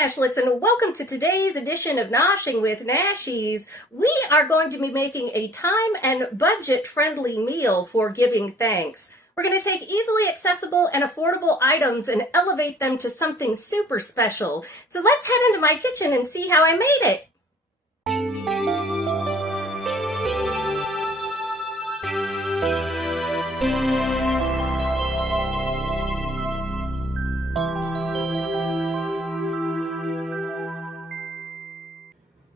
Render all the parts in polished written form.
Nashlets, and welcome to today's edition of Noshing with Nashies. We are going to be making a time and budget-friendly meal for giving thanks. We're going to take easily accessible and affordable items and elevate them to something super special. So let's head into my kitchen and see how I made it.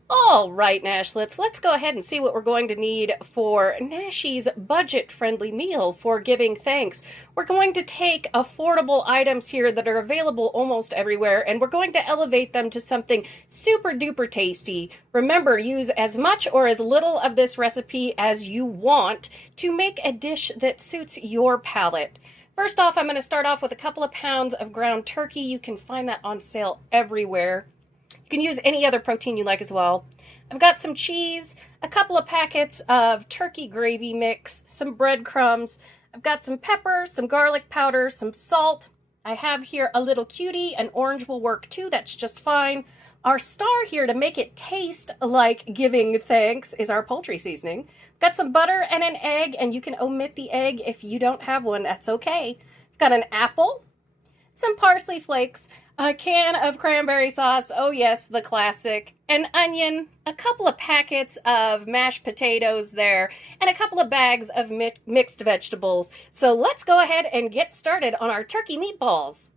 All right, Nashlets, let's go ahead and see what we're going to need for Nashies' budget-friendly meal for giving thanks. We're going to take affordable items here that are available almost everywhere, and we're going to elevate them to something super-duper tasty. Remember, use as much or as little of this recipe as you want to make a dish that suits your palate. First off, I'm going to start off with a couple of pounds of ground turkey. You can find that on sale everywhere. You can use any other protein you like as well. I've got some cheese, a couple of packets of turkey gravy mix, some breadcrumbs. I've got some pepper, some garlic powder, some salt. I have here a little cutie. An orange will work too. That's just fine. Our star here to make it taste like giving thanks is our poultry seasoning. Got some butter and an egg, and you can omit the egg if you don't have one. That's okay. I've got an apple, some parsley flakes, a can of cranberry sauce, oh yes, the classic, an onion, a couple of packets of mashed potatoes there, and a couple of bags of mixed vegetables. So let's go ahead and get started on our turkey meatballs.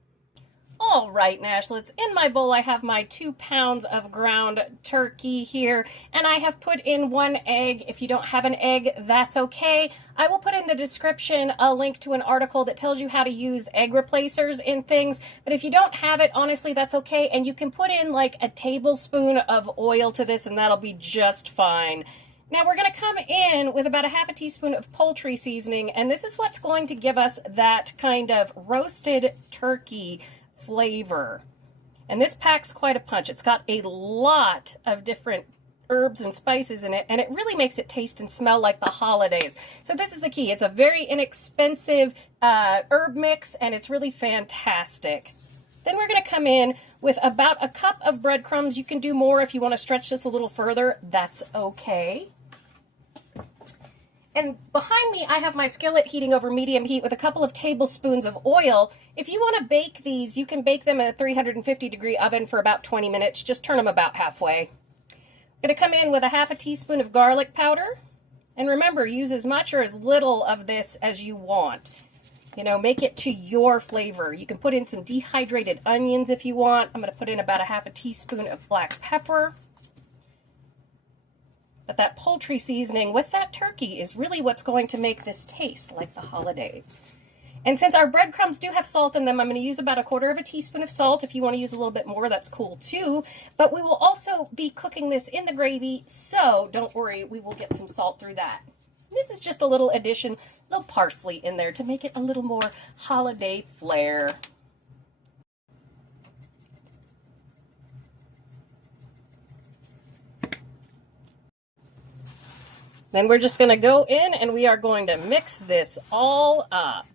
All right, Nashlets, in my bowl I have my 2 pounds of ground turkey here, and I have put in 1 egg. If you don't have an egg, that's okay. I will put in the description a link to an article that tells you how to use egg replacers in things, but if you don't have it, honestly, that's okay, and you can put in like a tablespoon of oil to this, and that'll be just fine. Now we're going to come in with about a half a teaspoon of poultry seasoning, and this is what's going to give us that kind of roasted turkey flavor. And this packs quite a punch. It's got a lot of different herbs and spices in it, and it really makes it taste and smell like the holidays. So this is the key. It's a very inexpensive herb mix, and it's really fantastic. Then we're going to come in with about a cup of breadcrumbs. You can do more if you want to stretch this a little further. That's okay. And behind me, I have my skillet heating over medium heat with a couple of tablespoons of oil. If you want to bake these, you can bake them in a 350-degree oven for about 20 minutes. Just turn them about halfway. I'm going to come in with a half a teaspoon of garlic powder. And remember, use as much or as little of this as you want. You know, make it to your flavor. You can put in some dehydrated onions if you want. I'm going to put in about a half a teaspoon of black pepper. But that poultry seasoning with that turkey is really what's going to make this taste like the holidays. And since our breadcrumbs do have salt in them, I'm going to use about a quarter of a teaspoon of salt. If you want to use a little bit more, that's cool too. But we will also be cooking this in the gravy, so don't worry, we will get some salt through that. This is just a little addition, a little parsley in there to make it a little more holiday flair. Then we're just going to go in and we are going to mix this all up.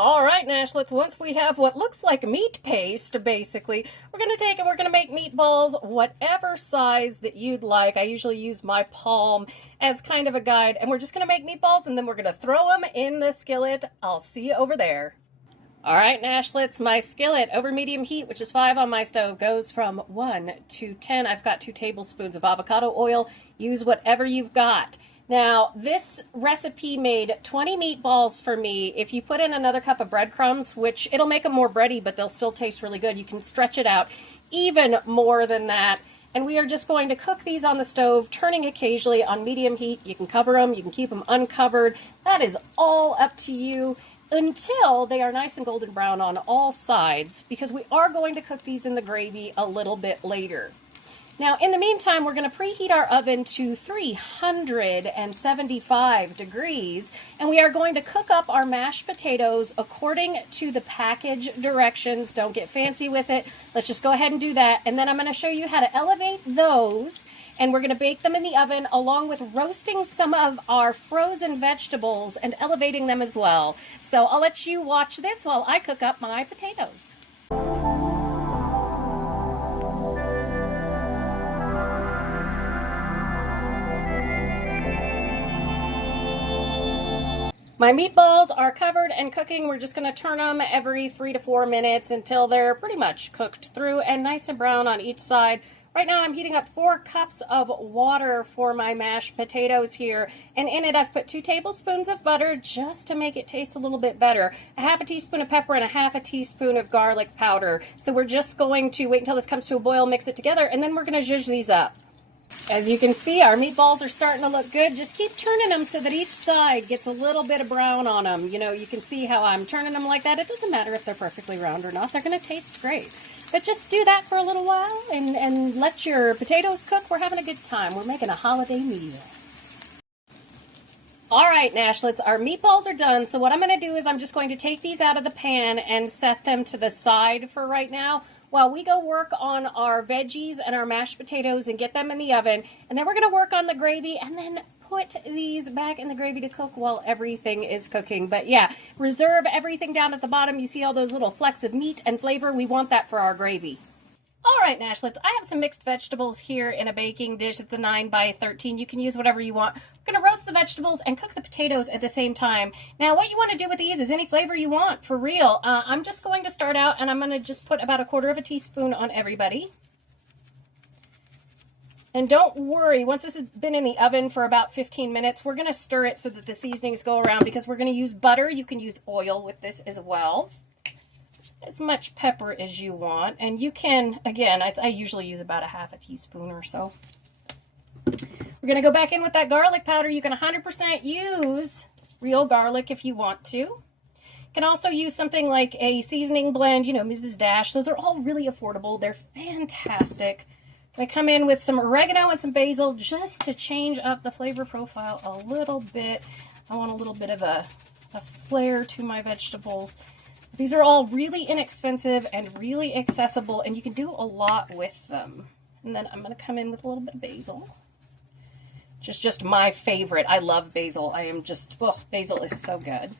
All right, Nashlets, once we have what looks like meat paste, basically, we're going to take it, we're going to make meatballs whatever size that you'd like. I usually use my palm as kind of a guide, and we're just going to make meatballs, and then we're going to throw them in the skillet. I'll see you over there. All right, Nashlets, my skillet over medium heat, which is 5 on my stove, goes from 1 to 10. I've got 2 tablespoons of avocado oil. Use whatever you've got. Now, this recipe made 20 meatballs for me. If you put in another cup of breadcrumbs, which it'll make them more bready, but they'll still taste really good, you can stretch it out even more than that. And we are just going to cook these on the stove, turning occasionally on medium heat. You can cover them, you can keep them uncovered. That is all up to you until they are nice and golden brown on all sides, because we are going to cook these in the gravy a little bit later. Now, in the meantime, we're going to preheat our oven to 375 degrees, and we are going to cook up our mashed potatoes according to the package directions. Don't get fancy with it. Let's just go ahead and do that, and then I'm going to show you how to elevate those and we're going to bake them in the oven along with roasting some of our frozen vegetables and elevating them as well. So I'll let you watch this while I cook up my potatoes. My meatballs are covered and cooking. We're just going to turn them every 3 to 4 minutes until they're pretty much cooked through and nice and brown on each side. Right now I'm heating up 4 cups of water for my mashed potatoes here, and in it I've put 2 tablespoons of butter just to make it taste a little bit better, a half a teaspoon of pepper, and a half a teaspoon of garlic powder. So we're just going to wait until this comes to a boil, mix it together, and then we're going to zhuzh these up. As you can see, our meatballs are starting to look good. Just keep turning them so that each side gets a little bit of brown on them. You know, you can see how I'm turning them like that. It doesn't matter if they're perfectly round or not. They're going to taste great. But just do that for a little while and let your potatoes cook. We're having a good time. We're making a holiday meal. All right, Nashlets, our meatballs are done. So what I'm going to do is I'm just going to take these out of the pan and set them to the side for right now, while we go work on our veggies and our mashed potatoes and get them in the oven. And then we're going to work on the gravy and then put these back in the gravy to cook while everything is cooking. But yeah, reserve everything down at the bottom. You see all those little flecks of meat and flavor? We want that for our gravy. All right, Nashlets, I have some mixed vegetables here in a baking dish. It's a 9 by 13. You can use whatever you want. We're going to roast the vegetables and cook the potatoes at the same time. Now, what you want to do with these is any flavor you want, for real. I'm just going to start out, and I'm going to just put about 1/4 teaspoon on everybody. And don't worry, once this has been in the oven for about 15 minutes, we're going to stir it so that the seasonings go around, because we're going to use butter. You can use oil with this as well. As much pepper as you want, and you can, again, I usually use about 1/2 teaspoon or so. We're going to go back in with that garlic powder. You can 100% use real garlic if you want to. You can also use something like a seasoning blend, you know, Mrs. Dash. Those are all really affordable. They're fantastic. I come in with some oregano and some basil just to change up the flavor profile a little bit. I want a little bit of a flair to my vegetables. These are all really inexpensive and really accessible, and you can do a lot with them. And then I'm going to come in with a little bit of basil. Just my favorite. I love basil. I am just, oh, basil is so good.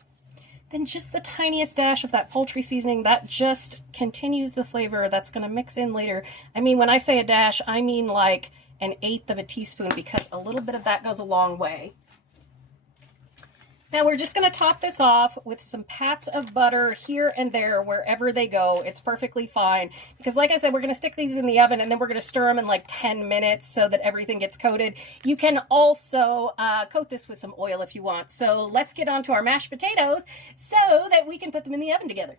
Then just the tiniest dash of that poultry seasoning. That just continues the flavor that's going to mix in later. I mean, when I say a dash, I mean like 1/8 teaspoon, because a little bit of that goes a long way. Now we're just going to top this off with some pats of butter here and there, wherever they go. It's perfectly fine, because like I said, we're going to stick these in the oven and then we're going to stir them in like 10 minutes so that everything gets coated. You can also coat this with some oil if you want. So let's get on to our mashed potatoes so that we can put them in the oven together.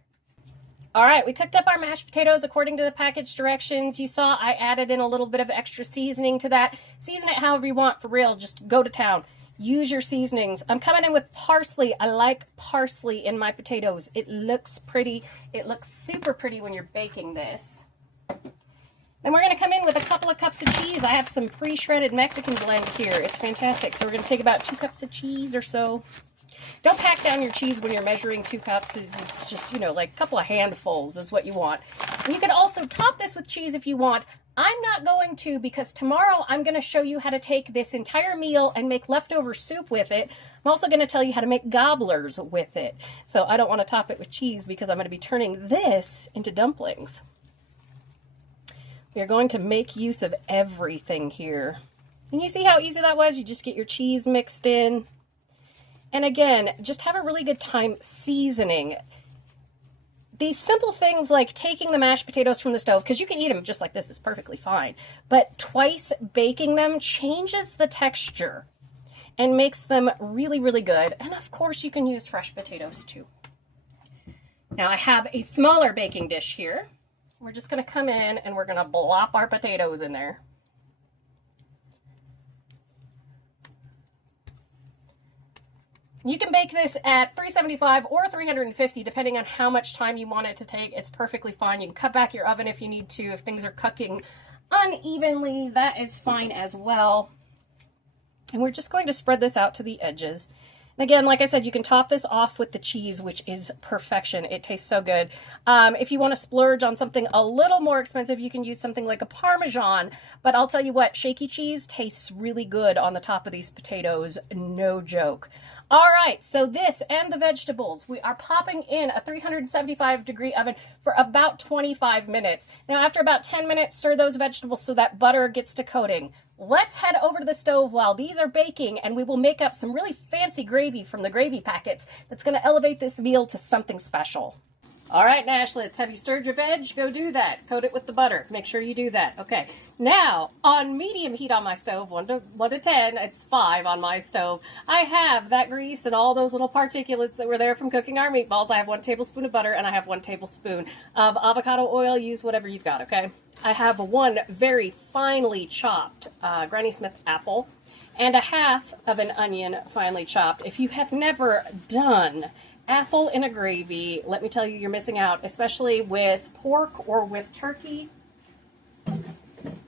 All right, we cooked up our mashed potatoes according to the package directions. You saw I added in a little bit of extra seasoning to that. Season it however you want, for real. Just go to town. Use your seasonings. I'm coming in with parsley. I like parsley in my potatoes. It looks pretty. It looks super pretty when you're baking this. Then we're going to come in with a couple of cups of cheese. I have some pre-shredded Mexican blend here. It's fantastic. So we're going to take about 2 cups of cheese or so. Don't pack down your cheese when you're measuring 2 cups. It's just, you know, like a couple of handfuls is what you want. And you can also top this with cheese if you want. I'm not going to, because tomorrow I'm going to show you how to take this entire meal and make leftover soup with it. I'm also going to tell you how to make gobblers with it. So I don't want to top it with cheese, because I'm going to be turning this into dumplings. We are going to make use of everything here. And you see how easy that was? You just get your cheese mixed in. And again, just have a really good time seasoning. These simple things like taking the mashed potatoes from the stove, because you can eat them just like this, it's perfectly fine. But twice baking them changes the texture and makes them really, really good. And of course, you can use fresh potatoes too. Now I have a smaller baking dish here. We're just going to come in and we're going to blop our potatoes in there. You can bake this at 375 or 350, depending on how much time you want it to take. It's perfectly fine. You can cut back your oven if you need to. If things are cooking unevenly, that is fine as well. And we're just going to spread this out to the edges. And again, like I said, you can top this off with the cheese, which is perfection. It tastes so good. If you want to splurge on something a little more expensive, you can use something like a Parmesan. But I'll tell you what, shaky cheese tastes really good on the top of these potatoes. No joke. All right, so this and the vegetables, we are popping in a 375-degree oven for about 25 minutes. Now, after about 10 minutes, stir those vegetables so that butter gets to coating. Let's head over to the stove while these are baking, and we will make up some really fancy gravy from the gravy packets that's going to elevate this meal to something special. All right, Nashlets, have you stirred your veg? Go do that. Coat it with the butter. Make sure you do that. Okay. Now, on medium heat on my stove, 1 to 10, it's 5 on my stove, I have that grease and all those little particulates that were there from cooking our meatballs. I have 1 tablespoon of butter, and I have 1 tablespoon of avocado oil. Use whatever you've got, okay? I have 1 very finely chopped Granny Smith apple and a half of an onion finely chopped. If you have never done apple in a gravy, let me tell you, you're missing out, especially with pork or with turkey.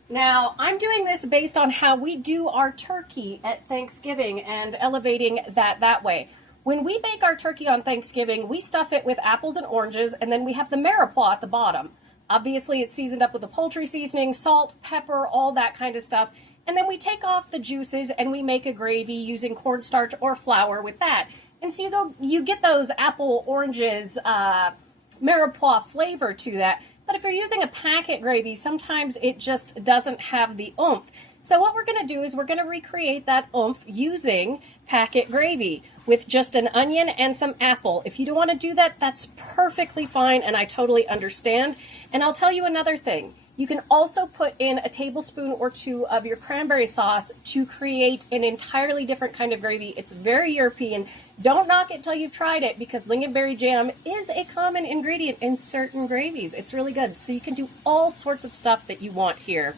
Now, I'm doing this based on how we do our turkey at Thanksgiving and elevating that way. When we bake our turkey on Thanksgiving, we stuff it with apples and oranges, and then we have the mirepoix at the bottom. Obviously, it's seasoned up with the poultry seasoning, salt, pepper, all that kind of stuff. And then we take off the juices and we make a gravy using cornstarch or flour with that. And so you get those apple, oranges, mirepoix flavor to that. But if you're using a packet gravy, sometimes it just doesn't have the oomph. So what we're going to do is we're going to recreate that oomph using packet gravy with just an onion and some apple. If you don't want to do that, that's perfectly fine, and I totally understand. And I'll tell you another thing. You can also put in a tablespoon or 2 of your cranberry sauce to create an entirely different kind of gravy. It's very European. Don't knock it till you've tried it, because lingonberry jam is a common ingredient in certain gravies. It's really good. So you can do all sorts of stuff that you want here.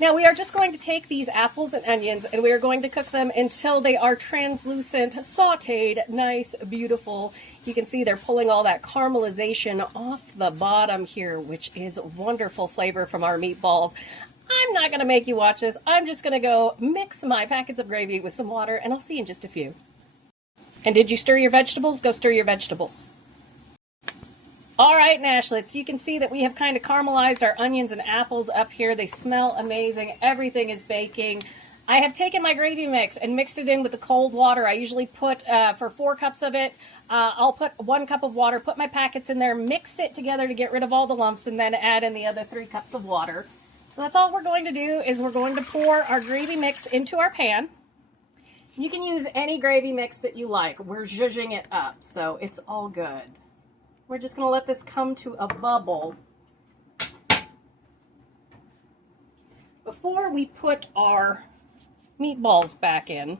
Now we are just going to take these apples and onions and we are going to cook them until they are translucent, sauteed, nice, beautiful. You can see they're pulling all that caramelization off the bottom here, which is wonderful flavor from our meatballs. I'm not going to make you watch this. I'm just going to go mix my packets of gravy with some water, and I'll see you in just a few. And did you stir your vegetables? Go stir your vegetables. All right, Nashlets, you can see that we have kind of caramelized our onions and apples up here. They smell amazing. Everything is baking. I have taken my gravy mix and mixed it in with the cold water. I usually put, for 4 cups of it, I'll put 1 cup of water, put my packets in there, mix it together to get rid of all the lumps, and then add in the other 3 cups of water. So that's all we're going to do, is we're going to pour our gravy mix into our pan. You can use any gravy mix that you like. We're zhuzhing it up, so it's all good. We're just going to let this come to a bubble before we put our meatballs back in.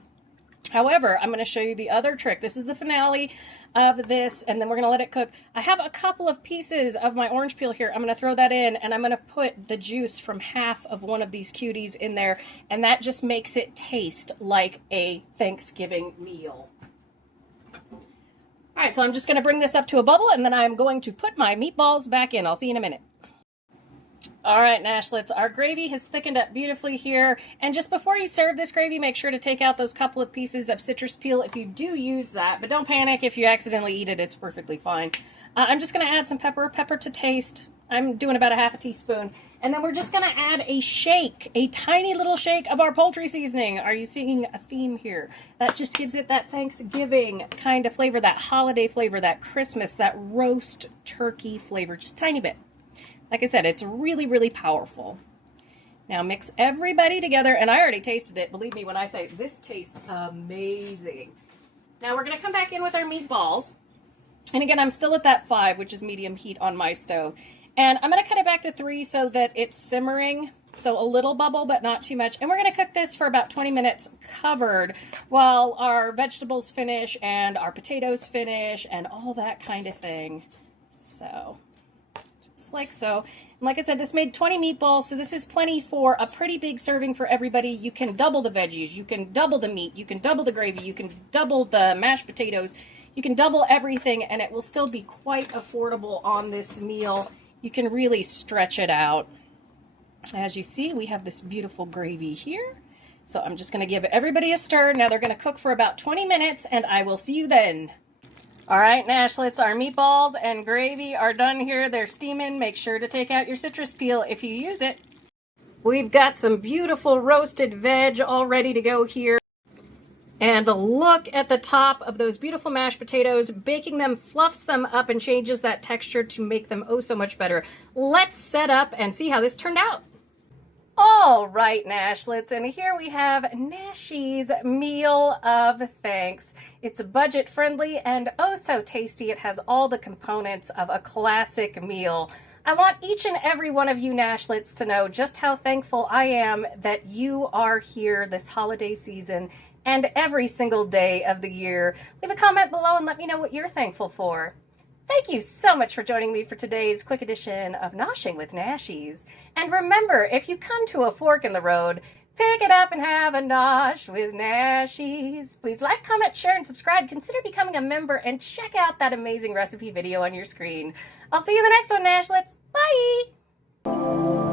However, I'm going to show you the other trick. This is the finale of this, and then we're going to let it cook. I have a couple of pieces of my orange peel here. I'm going to throw that in, and I'm going to put the juice from half of one of these cuties in there, and that just makes it taste like a Thanksgiving meal. All right, so I'm just going to bring this up to a bubble, and then I'm going to put my meatballs back in. I'll see you in a minute. All right, Nashlets, our gravy has thickened up beautifully here. And just before you serve this gravy, make sure to take out those couple of pieces of citrus peel if you do use that. But don't panic if you accidentally eat it. It's perfectly fine. I'm just going to add some pepper to taste. I'm doing about a half a teaspoon. And then we're just going to add a shake, a tiny little shake of our poultry seasoning. Are you seeing a theme here? That just gives it that Thanksgiving kind of flavor, that holiday flavor, that Christmas, that roast turkey flavor, just a tiny bit. Like I said, it's really, really powerful. Now mix everybody together, and I already tasted it. Believe me when I say this tastes amazing. Now we're going to come back in with our meatballs. And again, I'm still at that 5, which is medium heat on my stove. And I'm going to cut it back to 3 so that it's simmering. So a little bubble, but not too much. And we're going to cook this for about 20 minutes covered while our vegetables finish and our potatoes finish and all that kind of thing. So just like so. And like I said, this made 20 meatballs, so this is plenty for a pretty big serving for everybody. You can double the veggies, you can double the meat, you can double the gravy, you can double the mashed potatoes, you can double everything, and it will still be quite affordable on this meal. You can really stretch it out. As you see, we have this beautiful gravy here. So I'm just going to give everybody a stir. Now they're going to cook for about 20 minutes, and I will see you then. All right, Nashlets, our meatballs and gravy are done here. They're steaming. Make sure to take out your citrus peel if you use it. We've got some beautiful roasted veg all ready to go here. And look at the top of those beautiful mashed potatoes. Baking them fluffs them up and changes that texture to make them oh so much better. Let's set up and see how this turned out. All right, Nashlets, and here we have Nashies Meal of Thanks. It's budget friendly and oh so tasty. It has all the components of a classic meal. I want each and every one of you Nashlets to know just how thankful I am that you are here this holiday season and every single day of the year. Leave a comment below and let me know what you're thankful for. Thank you so much for joining me for today's quick edition of Noshing with Nashies. And remember, if you come to a fork in the road, pick it up and have a nosh with Nashies. Please like, comment, share, and subscribe. Consider becoming a member and check out that amazing recipe video on your screen. I'll see you in the next one, Nashlets. Bye!